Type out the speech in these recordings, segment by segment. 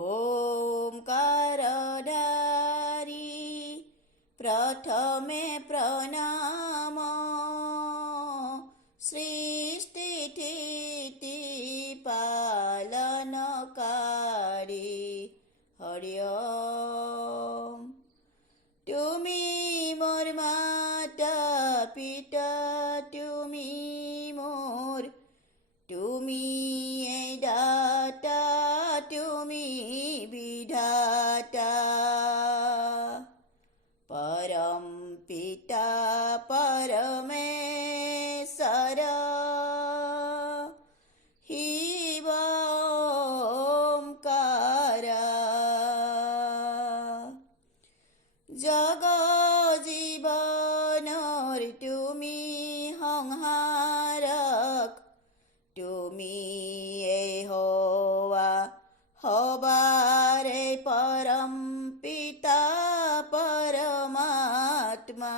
ओंकारधारी प्रथमे प्रणाम सृष्टिस्थिति पालनकारी हरि ओम। তুমি মোর মাতা পিতা, তুমি মোর, তুমি এই দাতা, তুমি বিধাতা। परम पिता परमेश्वर शिव ओंकार। जग जीवनर তুমি সংহারক, তুমি এই হওয়া হবারে পরম পিতা পরমাত্মা।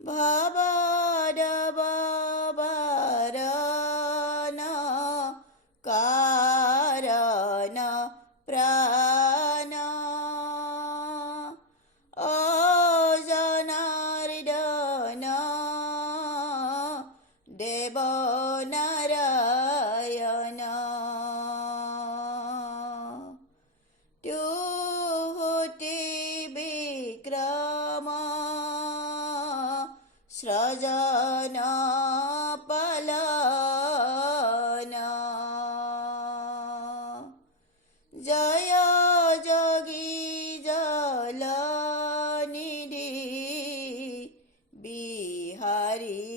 ভবদবরণ কারণ প্রাণ অজনার্দন দেব নারায়ণ। তুহুতি বিক্রম সৃজন পালন। জয় যোগী জলনিধি বিহারী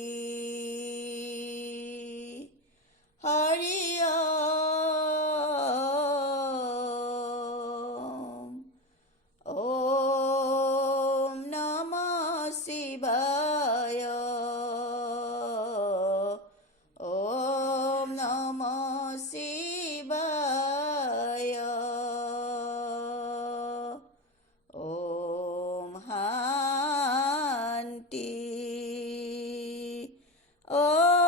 হরি ওম। ওম নমঃ শিবায়। ওম নমঃ শিবায়। ওম শান্তি। ওম